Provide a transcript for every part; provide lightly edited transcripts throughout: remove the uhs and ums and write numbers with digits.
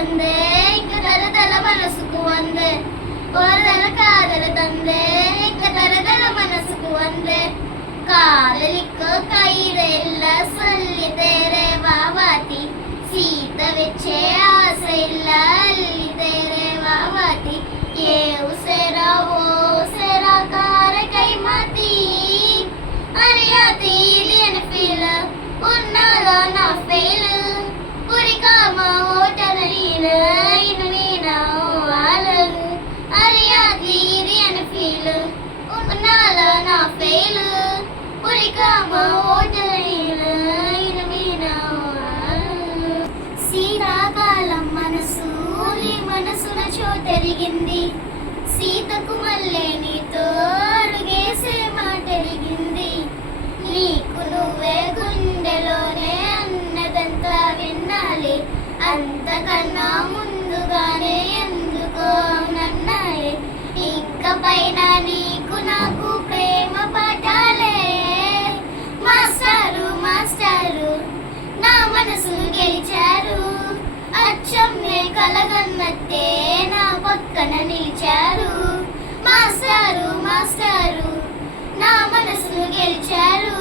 ತಂದೆ ಇಂಕ ತರದಲ ಮನಸ್ಸುಕು ಒಂದೆ ಓರದಲ ಕಾದಲ ತಂದೆ ಇಂಕ ತರದಲ ಮನಸ್ಸುಕು ಒಂದೆ కాదలికో కైరెల్ల సొల్లితేరే వావాతి సీత వెచ్చే ఆశయిల్ల అల్లితేరే వావాతి ఏ ఉసెరా ఓ సెరా కార కైమతి అరియాతి ఇలియన్ ఫీల్ ఉన్నలో నా ఫెయిల్ పురికామ ఓటన నీన ఇనమీన వాలు అరియాతి ఇలియన్ ఫీల్ ఉన్నలో నా ఫెయిల్ శీతాకాలం మనసు నీ మనసున చోటెరిగింది సీతకు మళ్ళీ నీతో అడుగేసే మాటెరిగింది నీకు నువ్వే గుండెలోనే అన్నదంతా విన్నాలి అంతకన్నా ముందుగానే ఎందుకో నన్నాయి ఇంక పైన నీకు నాకు ప్రేమ పాఠాలే మాస్టారు నా మనసును గెలిచారు అచ్చం నే కలగన్నట్టే నా పక్కన నిలిచారు మాస్టారు నా మనసును గెలిచారు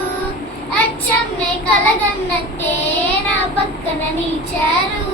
అచ్చం నే కలగన్నట్టే నా పక్కన నిలిచారు.